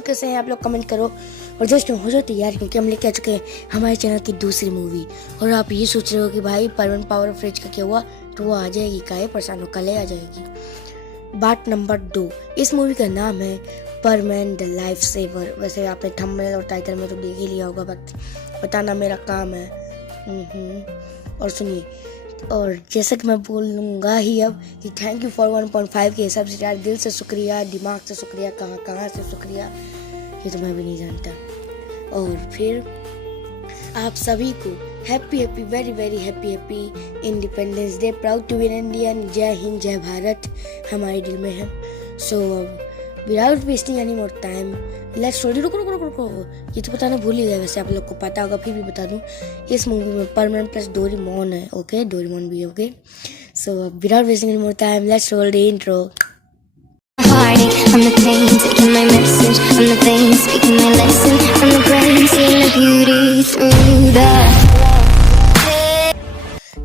दोस्तों कैसे हैं आप लोग, कमेंट करो। और दोस्तों हो जाओ तैयार, क्योंकि हम लेके आ चुके हैं हमारे चैनल की दूसरी मूवी। और आप ये सोच रहे हो कि भाई परमानेंट पावर फ्रिज का क्या हुआ, तो वो आ जाएगी, काहे परेशान हो, कल ही आ जाएगी। बात नंबर 2, इस मूवी का नाम है परमानेंट लाइफ सेवर। वैसे आपने थंबनेल और टाइटल में तो देख ही लिया होगा, बट बताना मेरा काम है। और सुनिए, और जैसा कि मैं बोलूँगा ही अब कि थैंक यू फॉर 1.5 के हिसाब से, यार दिल से शुक्रिया, दिमाग से शुक्रिया, कहाँ से शुक्रिया ये तो मैं भी नहीं जानता। और फिर आप सभी को happy very very happy independence day, proud to be an Indian. जय हिंद, जय भारत हमारे दिल में है। So without wasting any more time, let's रुको, ये तो बताना भूल ही गए, वैसे आप लोग को पता होगा, फिर भी बता दूं, इस मूवी में परमानेंट प्लस डोरेमोन है। ओके, डोरेमोन भी है। Okay, so without wasting any more time, let's roll the intro. I'm the pain, taking my message. I'm the pain, speaking my lesson. I'm the brain, seeing the beauty through the.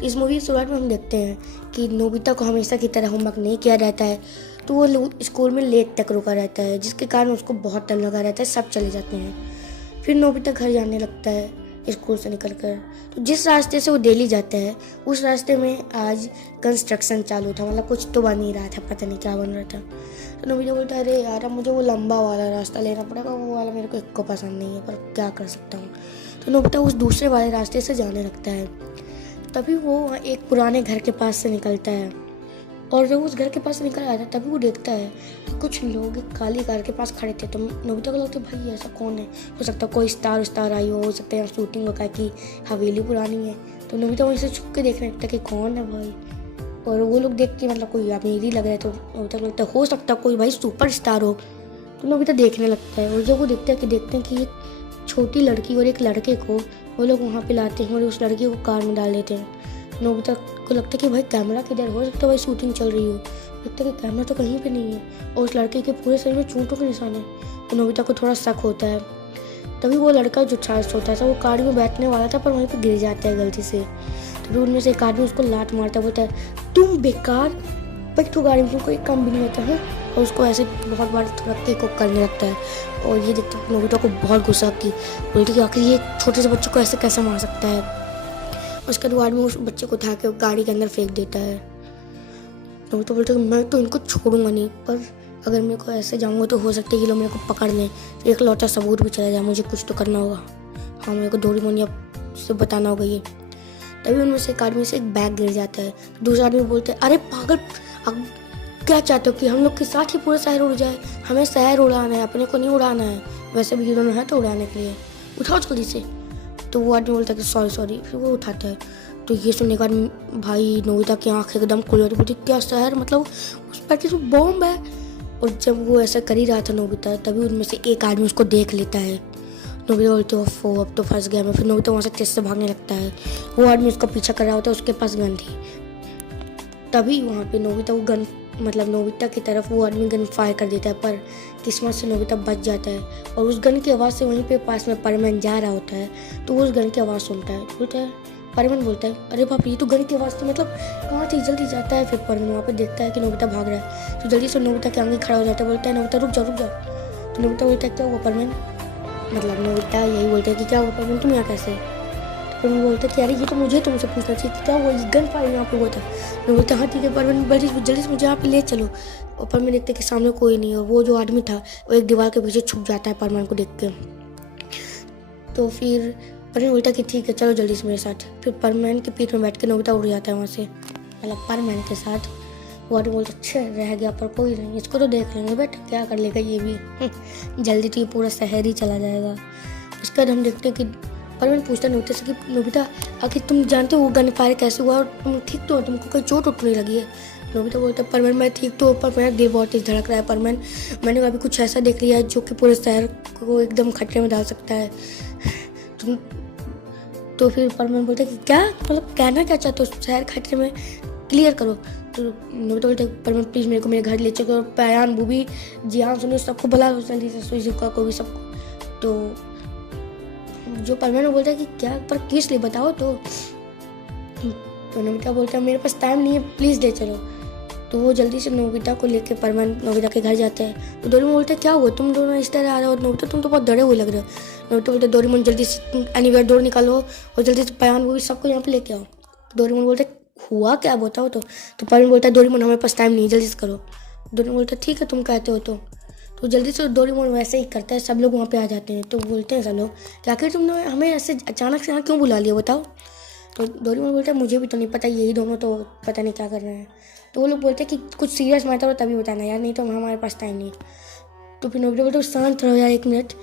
इस movie की शुरुआत में हम देखते हैं कि Nobita को हमेशा की तरह होमवर्क नहीं किया रहता है, तो वो स्कूल में लेट तक रुका रहता है, जिसके कारण उसको बहुत डर लगा रहता है। सब चले जाते हैं। फिर नोबिता घर जाने लगता है स्कूल से निकलकर। तो जिस रास्ते से वो डेली जाता है, उस रास्ते में आज कंस्ट्रक्शन चालू था, मतलब कुछ तो बन ही रहा था, पता नहीं क्या बन रहा था। तो नोबिता बोलता है, अरे यार अब मुझे वो लंबा वाला रास्ता लेना पड़ेगा, वो वाला मेरे को इतना पसंद नहीं है, पर क्या कर सकता हूँ। तो नोबिता उस दूसरे वाले रास्ते से जाने लगता है। तभी वो एक पुराने घर के पास से निकलता है, और जब उस घर के पास से निकल आता है तभी वो देखता है कि कुछ लोग एक काली कार के पास खड़े थे। तो नोबिता को लगता है भाई ऐसा कौन है, हो सकता है कोई स्टार आई हो सकता है शूटिंग होगा कि हवेली पुरानी है। तो नोबिता वहीं से छुप के देखने लगता है कि कौन है भाई, और वो लोग देख के मतलब कोई अमीर ही लग रहा है। तो नोबिता को लगता है हो सकता है कोई भाई सुपर स्टार हो। तो नोबिता देखने लगता है, और जब वो देखते हैं कि एक छोटी लड़की और एक लड़के को वो लोग वहाँ पे लाते हैं और उस लड़की को कार में डाल देते हैं। नोबिता को लगता है कि भाई कैमरा किधर, हो सकता है भाई शूटिंग चल रही हो। लगता है कि कैमरा तो कहीं पे नहीं है, और उस लड़के के पूरे शरीर में चोटों के निशान है। तो नोबिता को थोड़ा शक होता है। तभी वो लड़का जो चार्ज होता था, वो कार में बैठने वाला था, पर वहीं पे गिर जाता है गलती से। तभी उनमें से एक आदमी उसको लात मारता, बोलता है तुम बेकार, बैठो गाड़ी में, तुमको एक काम भी नहीं होता है। और उसको ऐसे बहुत बार धक्के को करने लगता है। और ये देखते नोबिता को बहुत गुस्सा की, बोलती कि आखिर ये छोटे से बच्चे को ऐसे कैसे मार सकता है। उसके बाद आदमी उस बच्चे को उठा के गाड़ी के अंदर फेंक देता है। नोबिता बोलता है मैं तो इनको छोड़ूंगा नहीं, पर अगर मेरे को ऐसे जाऊंगा तो हो सकता है कि लोग मेरे को पकड़ लें, तो एक लौटा सबूत भी चला जाए, मुझे कुछ तो करना होगा। हाँ, मेरे को डोरेमोन से बताना होगा ये। तभी उनमें से एक आदमी से एक बैग गिर जाता है। दूसरा आदमी बोलते हैं अरे पागल, अब क्या चाहते हो कि हम लोग के साथ ही पूरा शहर उड़ जाए? हमें शहर उड़ाना है, अपने को नहीं उड़ाना है। वैसे भी दोनों है तो उड़ाने के लिए, उठाओ जल्दी से। तो वो आदमी बोलता है कि सॉरी। फिर वो उठाता है। तो ये सुनने के बाद भाई नोबिता की आँखें एकदम खुल जाती, बोलती क्या शहर, मतलब उस पर कि बॉम्ब है। और जब वो ऐसा कर ही रहा था नोबिता, तभी उनमें से एक आदमी उसको देख लेता है। नोबिता बोलते हो अब तो फंस गया मैं। फिर नोबिता वहाँ से तेज से भागने लगता है। वो आदमी उसका पीछा कर रहा होता है, उसके पास गन थी। तभी वहाँ पे नोबिता की तरफ वो आदमी गन फायर कर देता है, पर किस्मत से नोबिता बच जाता है। और उस गन की आवाज़ से वहीं पे पास में परमैन जा रहा होता है, तो वो उस गन की आवाज़ सुनता है। परमैन बोलता है अरे बाप, ये तो गन की आवाज़ थी, मतलब कहाँ थी, जल्दी जाता है। फिर परमैन वहाँ पे देखता है कि नोबिता भाग रहा है, तो जल्दी से नोबिता के आगे खड़ा हो जाता है, बोलता है नोबिता रुक जाओ। तो नोबिता बोलता है क्या हुआ परमैन, मतलब नोबिता यही बोलता है कि क्या हुआ परमैन, तुम यहाँ कैसे? तो मैं बोलता कि अरे ये तो मुझे तुमसे पूछना चाहिए कि क्या हुआ, ये गन फायर यहाँ पे हुआ था। मैं बोलता हाँ ठीक है परवीन, जल्दी से मुझे यहाँ पे ले चलो। और परवीन देखते कि सामने कोई नहीं है, और वो जो आदमी था वो एक दीवार के पीछे छुप जाता है परवीन को देख के। तो फिर परवीन बोलता कि ठीक है चलो जल्दी से मेरे साथ। फिर परवीन के पीठ में बैठ के नोबिता उड़ जाता है वहाँ से, मतलब परवीन के साथ। वो आदमी बोलता अच्छा रह गया, पर कोई नहीं, इसको तो देख लेंगे, बेटा क्या कर लेगा ये भी। जल्दी तो ये पूरा शहर ही चला जाएगा। उसके बाद हम देखते हैं कि परवीन पूछता नोबिता से कि नोबिता आखिर तुम जानते हो वो गन फायर कैसे हुआ, और तुम ठीक तो हो, तुमको कोई चोट उठ नहीं लगी है? नोबिता बोलता है परवीन मैं ठीक तो, पर मेरा दिल बहुत तेज धड़क रहा है परवीन, मैंने अभी कुछ ऐसा देख लिया है जो कि पूरे शहर को एकदम खतरे में डाल सकता है। तुम तो फिर परवीन बोलता है कि क्या, मतलब कहना क्या चाहते हो, शहर खतरे में, क्लियर करो। तो नोबिता बोलता है परवीन प्लीज़ मेरे को मेरे घर ले चलो, और पयान बूबी जी हाँ सुनो सबको बुला लो जल्दी से, सुजुका को भी सबको। तो जो परवीन बोलता है कि क्या, पर किस लिए बताओ। तो नोबिता बोलता है मेरे पास टाइम नहीं है, प्लीज़ ले चलो। तो वो जल्दी से नोबिता को लेके परमान नोबिता के घर जाते हैं। तो डोरेमोन बोलते हैं क्या हुआ, तुम दोनों इस तरह आ रहे हो। नोबिता तुम तो बहुत डरे हुए लग रहे हो। नोबिता बोलते डोरेमोन जल्दी से एनीवेयर डोर निकालो और जल्दी से पयान वो भी सबको यहाँ पे लेके आओ। डोरेमोन बोलते हुआ क्या बताओ। तो परमान बोलता है डोरेमोन हमारे पास टाइम नहीं, जल्दी से करो। डोरेमोन बोलता है ठीक है तुम कहते हो तो जल्दी से डोरेमोन वैसे ही करता है। सब लोग वहाँ पे आ जाते हैं। तो बोलते हैं सब लोग कि आखिर तुमने हमें ऐसे अचानक से यहाँ क्यों बुला लिया बताओ। तो डोरेमोन बोलता है मुझे भी तो नहीं पता, यही दोनों तो पता नहीं क्या कर रहे हैं। तो वो लोग बोलते हैं कि कुछ सीरियस मैटर हो तभी बताना यार, नहीं तो हमारे पास टाइम नहीं। तो फिर नोबिता बोलते शांत रहो यार 1 मिनट।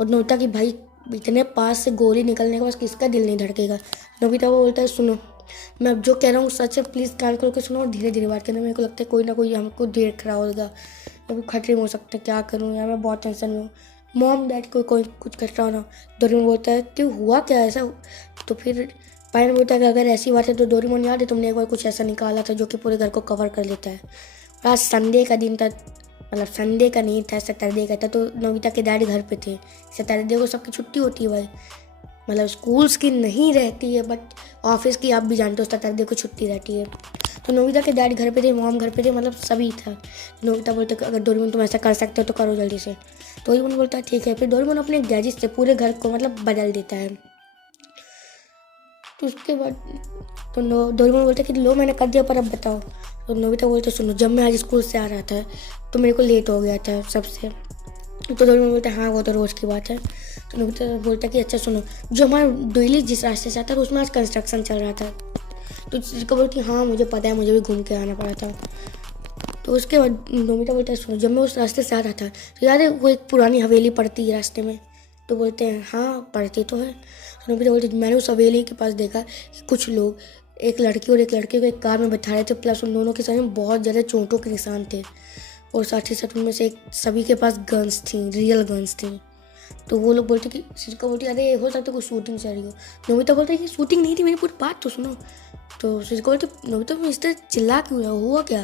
और नोबिता की भाई इतने पास से गोली निकलने के बाद किसका दिल नहीं धड़केगा। नोबिता वो बोलता है सुनो, मैं अब जो कह रहा हूँ सच है, प्लीज़ कान खोल के सुनो और धीरे धीरे बात करना। मेरे को लगता है कोई ना कोई हमको देख रहा होगा, अभी खतरे में हो सकते हैं, क्या करूँ यार मैं बहुत टेंशन में हूँ। मॉम डैड कोई कुछ खतरा हो ना। डोरेमोन बोलता है क्यों हुआ क्या ऐसा। तो फिर पायन बोलता है कि अगर ऐसी बात है तो डोरेमोन याद है तुमने एक बार कुछ ऐसा निकाला था जो कि पूरे घर को कवर कर लेता है। और आज संडे का दिन था, मतलब संडे का नहीं था, सैटरडे का था। तो नोबिता के डैडी घर पे थे। सैटरडे को सबकी छुट्टी होती है भाई, मतलब स्कूल्स की नहीं रहती है बट ऑफिस की आप भी जानते हो सैटरडे को छुट्टी रहती है। तो नोबिता के डैडी घर पे थे, मॉम घर पे थे, मतलब सभी था। नोबिता बोलते अगर डोरेमोन तुम ऐसा कर सकते हो तो करो जल्दी से। तो डोरेमोन बोलता है ठीक है। फिर डोरेमोन अपने गैजेट से पूरे घर को मतलब बदल देता है। तो उसके बाद तो डोरेमोन बोलता है कि लो मैंने कर दिया पर अब बताओ। तो नोबिता बोलते सुनो, जब मैं आज स्कूल से आ रहा था तो मेरे को लेट हो गया था सबसे। तो डोरेमोन बोलता है हाँ वो तो रोज़ की बात है। तो नोबिता बोलता है कि अच्छा सुनो, जो हमारा डेली जिस रास्ते से आता था उसमें आज कंस्ट्रक्शन चल रहा था। तो जिसको बोलती हाँ मुझे पता है, मुझे भी घूम के आना पड़ा था। तो उसके बाद नोबिता बोलता है सुनो, जब मैं उस रास्ते से आ रहा था तो याद है वो एक पुरानी हवेली पड़ती है रास्ते में। तो बोलते हैं हाँ पड़ती तो है। तो नोबिता बोलते मैंने उस हवेली के पास देखा कि कुछ लोग एक लड़की और एक लड़के को एक कार में बैठा रहे थे, प्लस उन दोनों के साथ में बहुत ज़्यादा चोटों के निशान थे और साथ ही साथ उनमें से एक सभी के पास गन्स थी, रियल गन्स थी। तो वो लोग बोलते कि शिजुका बोलती अरे हो सकता है कोई शूटिंग चल रही हो। नोबिता बोलता है कि शूटिंग नहीं थी, मेरी पूरी बात तो सुनो। तो शिजुका बोलती नोबिता तुम इस तरह चिल्ला क्यों रहा हो, हुआ क्या।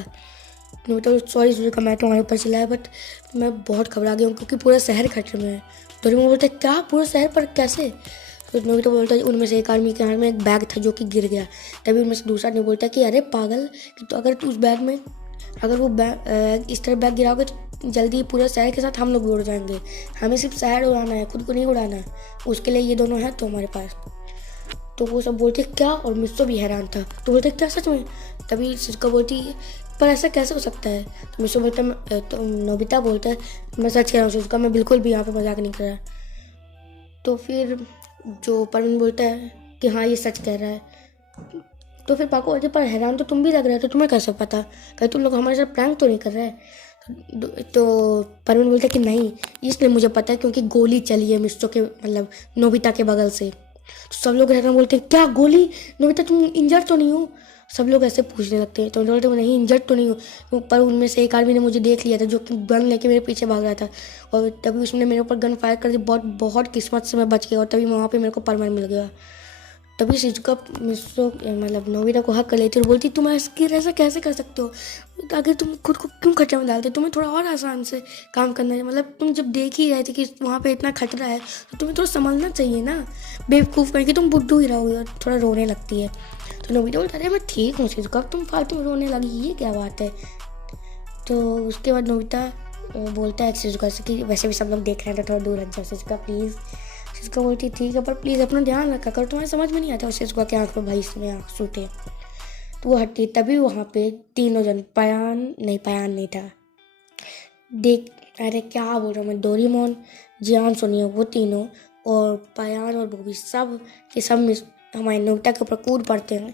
नोबिता बोलती सॉरी शिजुका मैं तुम्हारे ऊपर चिल्लाया बट मैं बहुत घबरा गया हूँ क्योंकि पूरा शहर खतरे में है। डोरेमोन बोलता है क्या पूरा शहर पर कैसे। तो नोबिता बोलता है उनमें से एक आदमी के हाथ में एक बैग था जो कि गिर गया। तभी उनमें से दूसरा आदमी बोलता है कि अरे पागल, तो अगर तू उस बैग में अगर वो बैग इस तरह बैग गिराओगे तो जल्दी पूरे शहर के साथ हम लोग भी उड़ जाएंगे। हमें सिर्फ शहर उड़ाना है, खुद को नहीं उड़ाना है, उसके लिए ये दोनों हैं तो हमारे पास। तो वो सब बोलते क्या, और मिस्सो भी हैरान था। तो बोलते क्या सच में। तभी शिजुका बोलती पर ऐसा कैसे हो सकता है। तो मिस्सो बोलता है तो नोबिता बोलता है मैं सच कह रहा हूँ शिजुका, मैं बिल्कुल भी यहाँ पे मजाक नहीं कर रहा। तो फिर जो परवीन बोलता है कि हाँ ये सच कह रहा है। तो फिर पाको बोलते पर हैरान तो तुम भी लग रहे हो, तो तुम्हें कैसे पता, कहीं तुम लोग हमारे साथ प्रैंक तो नहीं कर रहे। तो परवीन बोलता है कि नहीं इसलिए मुझे पता है क्योंकि गोली चली है मिस्सो के मतलब नोबिता के बगल से। तो सब लोग हैरान बोलते हैं क्या गोली, नोबिता तुम इंजर्ड तो नहीं हो। सब लोग ऐसे पूछने लगते हैं। तो बोलते नहीं इंजर्ड तो नहीं हो। पर उनमें से एक आदमी ने मुझे देख लिया था जो कि गन लेके मेरे पीछे भाग रहा था और तभी उसने मेरे ऊपर गन फायर कर दी। बहुत किस्मत से मैं बच गया और तभी वहाँ पे मेरे को परमान मिल गया। तभी शिजुका मिस्सो मतलब नोबिता को हक कर लेती और बोलती तुम ऐसा कैसे कर सकते हो, अगर तुम खुद को क्यों खतरे में डालते, तुम्हें थोड़ा और आसान से काम करना है, मतलब तुम जब देख ही रहे थे कि वहाँ पे इतना खतरा है तो तुम्हें थोड़ा संभलना चाहिए ना, बेवकूफ़ करके तुम बुद्धू ही रहोगे। और थोड़ा रोने लगती है। तो नोबिता बोलता अरे मैं ठीक हूँ शिजुका, तुम फालतू में रोने लगी, ये क्या बात है। तो उसके बाद नोबिता बोलता है शिजुका से कि वैसे भी सब लोग देख रहे हैं तो थोड़ा दूर हट जाओ शिजुका प्लीज़। शिजुका बोलती ठीक है पर प्लीज़ अपना ध्यान रखा कर, तुम्हारे समझ में नहीं आता। शिजुका के आँख में भाई इसमें आंसू थे। तो वो हटती तभी वहाँ पे तीनों जन पयान नहीं था देख, अरे क्या बोल रहा हूँ मैं, डोरेमोन जियान सोनिया वो तीनों और पयान और बॉबी सब के सब हमारे नोबिता के ऊपर कूद पड़ते हैं।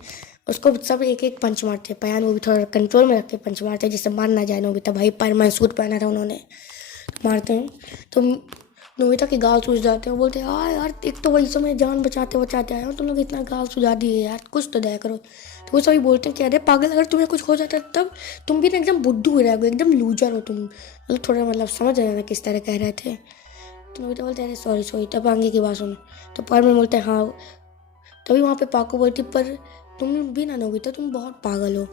उसको सब एक एक पंच मारते हैं। पयान वो भी थोड़ा कंट्रोल में रख के पंच मारते हैं जिससे मार ना जाए नोबिता, भाई परमान सूट पहना था उन्होंने, मारते हैं। तो नोबिता के गाल सूझ जाते हैं। बोलते हैं हाँ यार एक तो वही समय जान बचाते आए हो, तुम लोग इतना गाल सुझा दिए यार, कुछ तो दया करो। तो वो सभी बोलते हैं कि अरे पागल अगर तुम्हें कुछ हो जाता तब तुम भी ना एकदम बुद्धू हो रहोगे, एकदम लूजर हो तुम, मतलब थोड़ा मतलब समझ रहे ना किस तरह कह रहे थे। तो नोबिता बोलते अरे सॉरी तब आगे की बात सुनो। तो परमान बोलते हैं हाँ। तभी वहाँ पे पाको बोलती पर तुम भी ना नोबिता तुम बहुत पागल हो।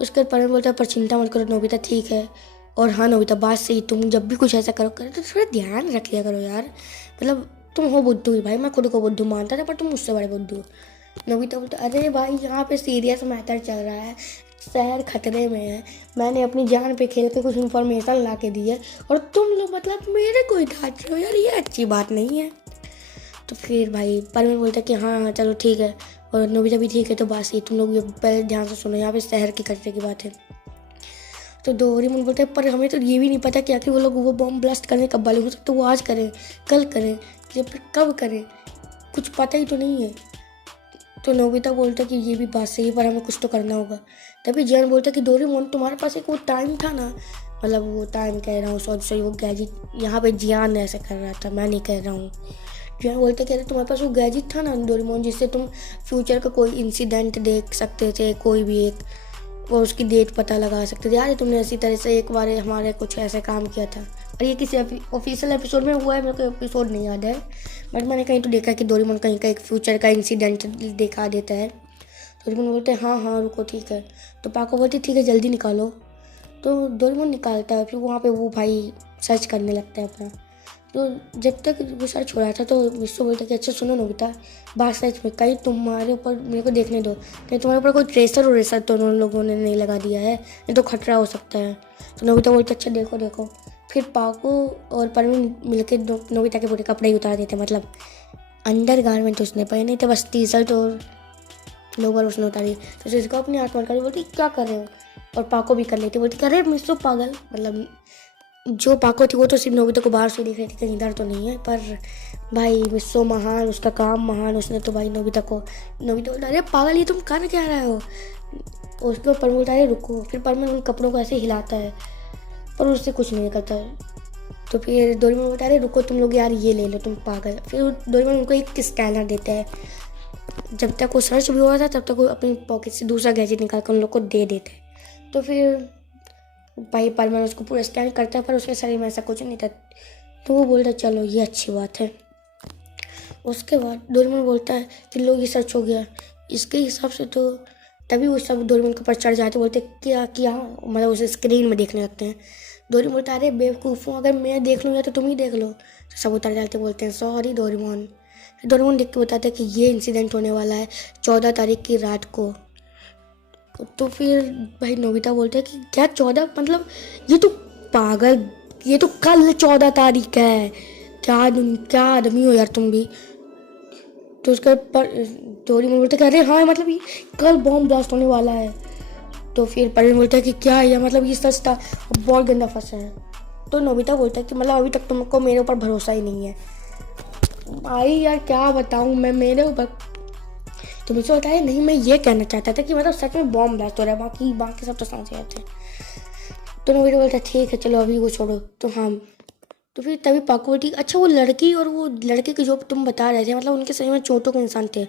उसके बाद परमान बोलता है पर चिंता मत करो नोबिता ठीक है, और हाँ नोबिता बात सही, तुम जब भी कुछ ऐसा करो तो थोड़ा ध्यान रख लिया करो यार, मतलब तुम हो बुद्धू ही भाई, मैं खुद को बुद्धू मानता था पर तुम मुझसे बड़े बुद्धू हो। नोबिता बोलता अरे भाई यहाँ पे सीरियस मैटर चल रहा है, शहर खतरे में है, मैंने अपनी जान पे खेल के कुछ इन्फॉर्मेशन ला के दी है और तुम लोग मतलब मेरे को ही डांट रहे हो यार, ये अच्छी बात नहीं है। तो फिर भाई परवीन बोलता है कि हाँ हाँ चलो ठीक है, और नोबिता भी ठीक है। तो बस ये तुम लोग ये पहले ध्यान से सुनो, यहाँ पे शहर के खतरे की बात है। तो डोरेमोन बोलता है पर हमें तो ये भी नहीं पता कि आखिर वो लोग वो बॉम्ब ब्लास्ट करने कब वाले, हो सकता है वो आज करें, कल करें, या फिर कब करें, कुछ पता ही तो नहीं है। तो नोबिता बोलता है कि ये भी बात सही है पर हमें कुछ तो करना होगा। तभी जियान बोलता है कि डोरेमोन तुम्हारे पास एक वो टाइम था ना, मतलब वो टाइम कह रहा हूँ, सॉरी वो गैजेट, यहाँ पे जियान ऐसा कर रहा था, मैं नहीं कह रहा हूँ। जियान बोलता है कि अरे तुम्हारे पास वो गैजेट था ना डोरेमोन, जिससे तुम फ्यूचर का कोई इंसिडेंट देख सकते थे, कोई भी एक, और उसकी डेट पता लगा सकते थे। यार तुमने इसी तरह से एक बार हमारे कुछ ऐसे काम किया था, और ये किसी ऑफिशियल एपिसोड में हुआ है, मेरे को एपिसोड नहीं याद है, बट मैंने कहीं तो देखा कि डोरेमोन कहीं का एक फ्यूचर का इंसिडेंट दिखा देता है। डोरेमोन बोलते हैं हाँ हाँ रुको ठीक है। तो पाको बोलती ठीक है जल्दी निकालो। तो डोरेमोन निकालता है, फिर वहाँ पे वो भाई सर्च करने लगता है अपना। तो जब तक वो सर्च हो रहा था तो विश्व बोलता है कि अच्छा सुनो नोबिता, बात सच में कहीं तुम्हारे ऊपर मेरे को देखने दो, कहीं तुम्हारे ऊपर कोई ट्रेसर उरेसर तो उन लोगों ने नहीं लगा दिया है, नहीं तो खतरा हो सकता है। तो नोबिता बोलता अच्छा देखो देखो। फिर पाको और परवीन मिलकर नोबिता के पूरे कपड़े ही उतार देते, मतलब अंडर गारमेंट उसने पहने थे, बस टी शर्ट और लोअर उसने उतारी। तो सिस्को अपनी आँख बंद कर बोलती क्या कर रहे हो, और पाको भी कर लेती, बोलती अरे मिस्टर पागल, मतलब जो पाको थी वो तो सिर्फ नोबिता को बाहर से देख रही थी कहीं इधर तो नहीं है, पर भाई विश्व महान, उसका काम महान, उसने तो भाई नोबिता बोलता अरे पागल ये तुम कर क्या रहे हो। उसके बाद परवीन बोलता है रुको। फिर परवीन उन कपड़ों को ऐसे हिलाता है पर उससे कुछ नहीं करता है। तो फिर डोरेमोन बोलता है अरे रुको तुम लोग यार ये ले लो तुम पागल। फिर डोरेमोन उनको एक स्कैनर देता है, जब तक वो सर्च भी हो रहा था तब तक वो अपनी पॉकेट से दूसरा गैजेट निकाल कर उन लोग को दे देते हैं। तो फिर भाई परवीन उसको पूरा स्कैन करता है पर उसके शरीर में ऐसा कुछ नहीं था। तो वो बोलता है चलो ये अच्छी बात है। उसके बाद डोरेमोन बोलता है कि लोग ये सर्च हो गया, इसके हिसाब से तो तभी वो सब डोरेमोन के ऊपर चढ़ जाते, बोलते क्या क्या, मतलब उसे स्क्रीन में देखने लगते हैं। डोरेमोन बोलता है अरे बेवकूफ़ हूँ, अगर मैं देख लूँ या तो तुम ही देख लो। तो सब उतर जाते, बोलते हैं सॉरी डोरेमोन। डोरेमोन देख के बताते हैं कि ये इंसिडेंट होने वाला है 14 तारीख की रात को। तो फिर भाई नोबिता बोलते हैं कि क्या 14, मतलब ये तो पागल, ये तो कल 14 तारीख है, क्या आदमी हो यार तुम भी। तो उसके पर डोरेमोन बोलते कि अरे हाँ मतलब ये कल बॉम्ब ब्लास्ट होने वाला है। तो फिर परवीन बोलता है कि क्या है मतलब ये सच था, बहुत गंदा फंसा है। तो नोबिता बोलता है कि मतलब अभी तक तुमको मेरे ऊपर भरोसा ही नहीं है। भाई यार क्या बताऊँ मैं मेरे ऊपर। तो मुझे बताया नहीं, मैं ये कहना चाहता था कि मतलब सच में बॉम्ब ब्लास्ट हो रहा है, बाकी सब तो समझ गए थे। तो नोबिता बोलता है ठीक है चलो अभी वो छोड़ो। तो हाँ, तो फिर तभी पाको बोलती अच्छा वो लड़की और वो लड़के के जो तुम बता रहे थे, मतलब उनके सही में चोटों के इंसान थे,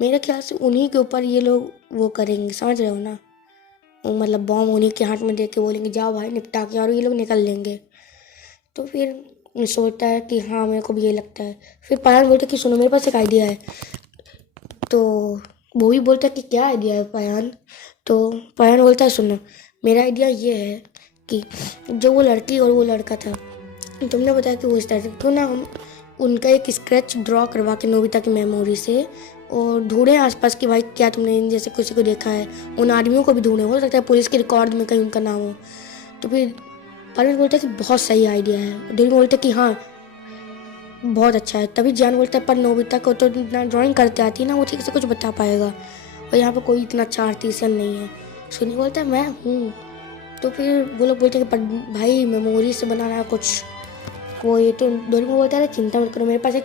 मेरे ख्याल से उन्हीं के ऊपर ये लोग वो करेंगे, समझ रहे हो ना, मतलब बॉम्ब उन्हीं के हाथ में दे के बोलेंगे जाओ भाई निपटा के, और ये लोग निकल लेंगे। तो फिर सोचता है कि हाँ मेरे को भी ये लगता है। फिर पायन बोलता है कि सुनो मेरे पास एक आइडिया है। तो वो भी बोलता है कि क्या आइडिया है पायन। तो पायन बोलता है सुनो मेरा आइडिया ये है कि जो वो लड़की और वो लड़का था, तुमने बताया कि वो इस तरह से, क्यों ना हम उनका एक स्केच ड्रॉ करवा के नोबिता की मेमोरी से और ढूंढें आसपास कि भाई क्या तुमने इन जैसे किसी को देखा है, उन आदमियों को भी ढूंढें, हो सकता है पुलिस के रिकॉर्ड में कहीं उनका नाम हो। तो फिर परवीन बोलता है कि बहुत सही आइडिया है। डोरी बोलता है कि हाँ बहुत अच्छा है। तभी जान बोलता है पर नोबिता को तो ना ड्राइंग करते आती है ना, वो ठीक से कुछ बता पाएगा, और यहाँ पर कोई इतना अच्छा आर्टिस्ट नहीं है। सुनी बोलता है मैं हूँ। तो फिर वो लोग बोलते हैं कि पर भाई मेमोरी से बनाना है कुछ, वो ये तो डोरेमोन बोलता है चिंता मत करो मेरे पास एक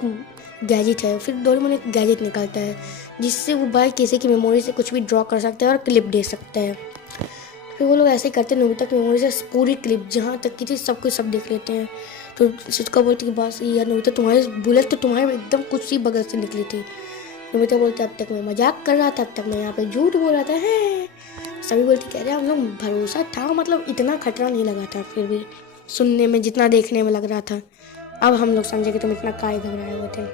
गैजेट है। फिर डोरेमोन एक गैजेट निकालता है जिससे वो भाई किसी की मेमोरी से कुछ भी ड्रॉ कर सकता है और क्लिप दे सकता है। फिर वो लोग ऐसे ही करते हैं, नोबिता की मेमोरी से पूरी क्लिप जहाँ तक की थी सब कुछ सब देख लेते हैं। तो सिस्को बोलती कि बस यार नोबिता तुम्हारी बुलेट तो तुम्हारे एकदम कुछ ही बगल से निकली थी। नोबिता बोलते अब तक मैं मजाक कर रहा था, अब तक मैं यहाँ पे झूठ बोल रहा था है। सभी बोलती कह रहे हम लोग भरोसा था, मतलब इतना खतरा नहीं लगा था, फिर भी सुनने में जितना देखने में लग रहा था अब हम लोग समझे कि तुम इतना काहे घबराए हुए थे।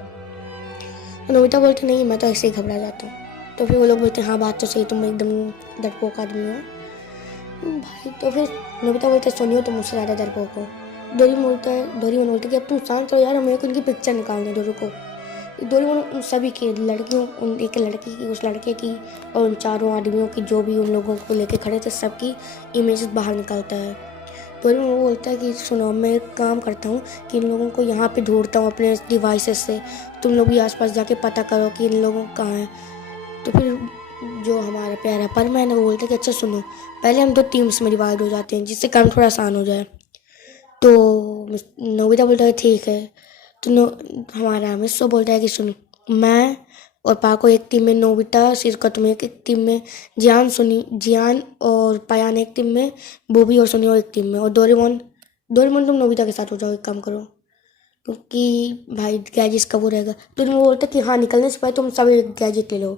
तो नोबिता बोलते नहीं मैं तो ऐसे ही घबरा जाता हूँ। तो फिर वो लोग बोलते हाँ बात तो सही, तुम एकदम डरपोक आदमी हो भाई। तो फिर नोबिता बोलते सुनियो तुम मुझसे ज़्यादा डरपोक हो। डोरेमोन बोलता है कि अब तुम शांत हो यार, मेरे को इनकी पिक्चर निकालने दो, रुको। डोरेमोन उन सभी की लड़कियों, उन एक लड़की की, उस लड़के की और उन चारों आदमियों की जो भी उन लोगों को लेके खड़े थे सबकी इमेजेस बाहर निकालता है। डोरेमोन वो बोलता है कि सुनो, मैं एक काम करता हूँ कि इन लोगों को यहाँ पे ढूंढता हूँ अपने डिवाइसेस से, तुम लोग भी आसपास जाके पता करो कि इन लोगों कहाँ हैं। तो फिर जो हमारा प्यारा परमैन है वो बोलता है कि अच्छा सुनो, पहले हम 2 टीम्स में डिवाइड हो जाते हैं जिससे काम थोड़ा आसान हो जाए। तो नोबिता बोलता है ठीक है। तो हमारा मिस्सो बोलता है कि सुनो, मैं और पाको एक टीम में, नोबिता शिज़ुका तुम एक टीम में, जियान और पायान एक टीम में, बोबी और सुनियो एक टीम में, और डोरेमोन तुम नोबिता के साथ हो जाओ, एक काम करो क्योंकि भाई गैजेट्स का वो रहेगा। तो वो बोलता है कि हाँ, निकलने से पहले तुम सब एक गैजेट ले लो।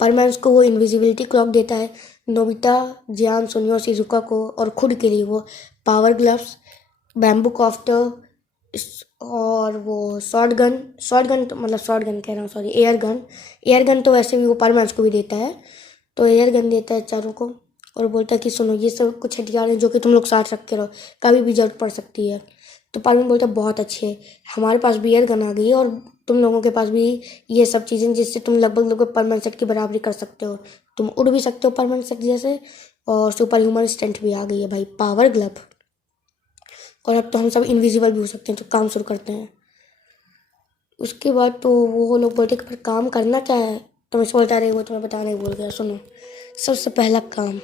पर मैं उसको वो इनविजिबिलिटी क्लॉक देता है, नोबिता, जियान, सुनियो, शिज़ुका को, और खुद के लिए वो पावर ग्लव्स, बैम्बू कॉफ्टर और वो शॉर्ट गन तो मतलब शॉर्ट गन कह रहा हूँ, सॉरी, एयर गन तो वैसे भी वो परमानेंट को भी देता है, तो एयर गन देता है चारों को और बोलता है कि सुनो, ये सब कुछ हथियार हैं जो कि तुम लोग साथ रख के रहो, कभी भी जरूरत पड़ सकती है। तो परमानेंट बोलता है बहुत अच्छे, हमारे पास भी एयर गन आ गई है और तुम लोगों के पास भी ये सब चीज़ें जिससे तुम लगभग परमानेंट सेट की बराबरी कर सकते हो, तुम उड़ भी सकते हो परमानेंट सेट जैसे, और सुपर ह्यूमन स्ट्रेंथ भी आ गई है भाई, पावर ग्लव, और अब तो हम सब इनविजिबल भी हो सकते हैं। तो काम शुरू करते हैं। उसके बाद तो वो लोग बोलते कि पर काम करना क्या है, तो मैं बोलता रहे वो तुम्हें बताने भूल गया। सुनो, सबसे पहला काम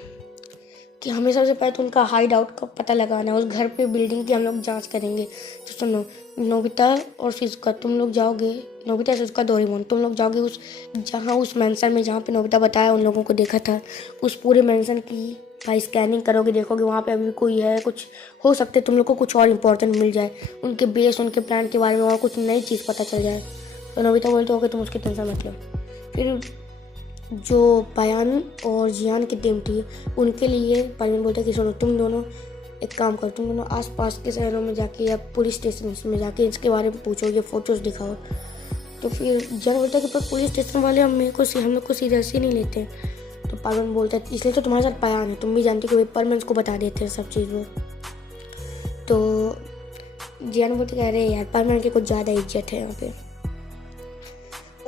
कि हमें सबसे पहले तो उनका हाइड आउट का पता लगाना है, उस घर पे बिल्डिंग की हम लोग जांच करेंगे। तो सुनो, नोबिता और शिज़ुका तुम लोग जाओगे, नोबिता, शिज़ुका, डोरेमोन तुम लोग जाओगे उस मेंशन में जहाँ पे नोबिता बताया उन लोगों को देखा था, उस पूरे मेंशन की भाई स्कैनिंग करोगे, देखोगे वहाँ पे अभी भी कोई है, कुछ हो सकते तुम लोग को कुछ और इम्पोर्टेंट मिल जाए, उनके बेस, उनके प्लान के बारे में और कुछ नई चीज़ पता चल जाए। तो नोबिता बोलते हो कि तुम उसकी टेंशन मत लो। फिर जो पायान और जियान की टीम थी उनके लिए पायान बोलता है कि सुनो, तुम दोनों एक काम करो, तुम दोनों आसपास के शहरों में जाके या पुलिस स्टेशन में जाके इसके बारे में पूछो, ये फोटोज़ दिखाओ। तो फिर जियान बोलता है कि पर पुलिस स्टेशन वाले हम लोग को सीरियस ही नहीं लेते। तो पायान बोलता है इसलिए तो तुम्हारे साथ पायान है, तुम भी जानते हो कि परमेंस को बता देते हैं सब चीज़ वो। तो जियान बोलते कह रहे यार, परमेंस की कुछ ज़्यादा इज्जत है यहाँ पे।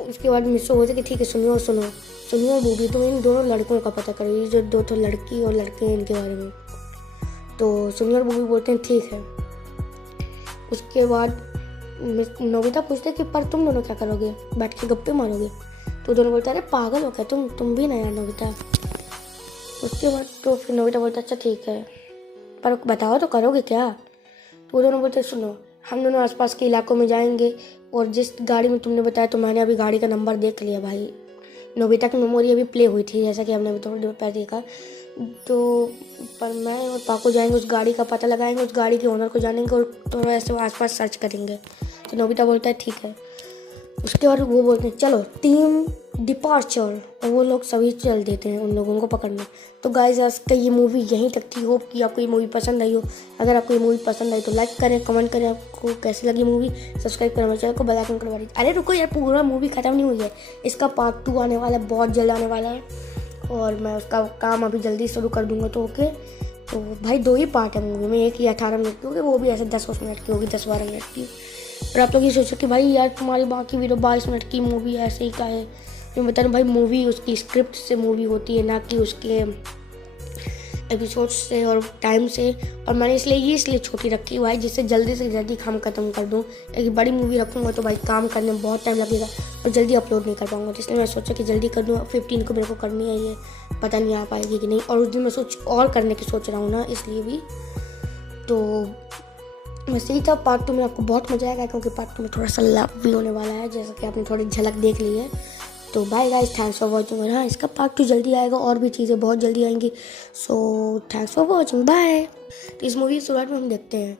उसके बाद मिस्सो बोलते कि ठीक है, सुनियो बूबी, तुम इन दोनों लड़कों का पता करो, ये जो 2 तो लड़की और लड़के हैं इनके बारे में। तो सुनियो और बूबी बोलते हैं ठीक है। उसके बाद नोबिता पूछते कि पर तुम दोनों क्या करोगे, बैठ के गप्पे मारोगे? तो दोनों बोलते अरे पागल हो क्या तुम भी ना यार नोबिता। उसके बाद तो फिर नोबिता बोलता अच्छा ठीक है, पर बताओ तो करोगे क्या? तो वो दोनों बोलते सुनो, हम दोनों आसपास के इलाकों में जाएंगे और जिस गाड़ी में तुमने बताया, तो मैंने अभी गाड़ी का नंबर देख लिया भाई, नोबिता की मेमोरी अभी प्ले हुई थी जैसा कि हमने अभी थोड़ी देर पहले देखा। तो पर मैं और पाको जाएंगे, उस गाड़ी का पता लगाएंगे, उस गाड़ी के ओनर को जानेंगे और थोड़ा ऐसे आसपास सर्च करेंगे। तो नोबिता बोलता है ठीक है। उसके बाद वो बोलते हैं चलो टीम डिपार्चर, और वो लोग सभी चल देते हैं उन लोगों को पकड़ने। तो गाइस, आज का ये मूवी यहीं तक थी। होप कि आपको ये मूवी पसंद आई हो। अगर आपको ये मूवी पसंद आई तो लाइक करें, कमेंट करें आपको कैसी लगी मूवी, सब्सक्राइब करें मेरे चैनल को, बेल आइकन करवा दीजिए। अरे रुको यार, पूरा मूवी खत्म नहीं हुई है, इसका पार्ट 2 आने वाला है, बहुत जल्द आने वाला है, और मैं उसका काम अभी जल्दी शुरू कर दूँगा। तो ओके, तो भाई 2 ही पार्ट है मूवी में, एक ही 18 मिनट की होगी, वो भी ऐसे 10 मिनट की होगी, 10-12 मिनट की। और आप लोग ये सोचो कि भाई यार तुम्हारी बाकी वीडियो 22 मिनट की मूवी ऐसे ही का है। मैं बता रहा हूँ भाई, मूवी उसकी स्क्रिप्ट से मूवी होती है, ना कि उसके एपिसोड से और टाइम से। और मैंने इसलिए छोटी रखी भाई, जिससे जल्दी से जल्दी काम खत्म कर दूँ। एक बड़ी मूवी रखूँगा तो भाई काम करने में बहुत टाइम लगेगा और जल्दी अपलोड नहीं कर पाऊँगा। तो इसलिए मैं सोचा कि जल्दी कर दूँ। 15 को मेरे को करनी है ये, पता नहीं आ पाएगी कि नहीं। और उस दिन मैं और करने की सोच रहा हूँ ना, इसलिए भी। तो वैसे ही था पार्ट 2 में आपको बहुत मजा आएगा, क्योंकि पार्ट 2 में थोड़ा सा लव भी होने वाला है, जैसा कि आपने थोड़ी झलक देख ली है। तो bye guys, thanks for watching. और हाँ, इसका पार्ट 2 जल्दी आएगा और भी चीज़ें बहुत जल्दी आएंगी। So thanks for watching, bye. तो इस मूवी की शुरुआत में हम देखते हैं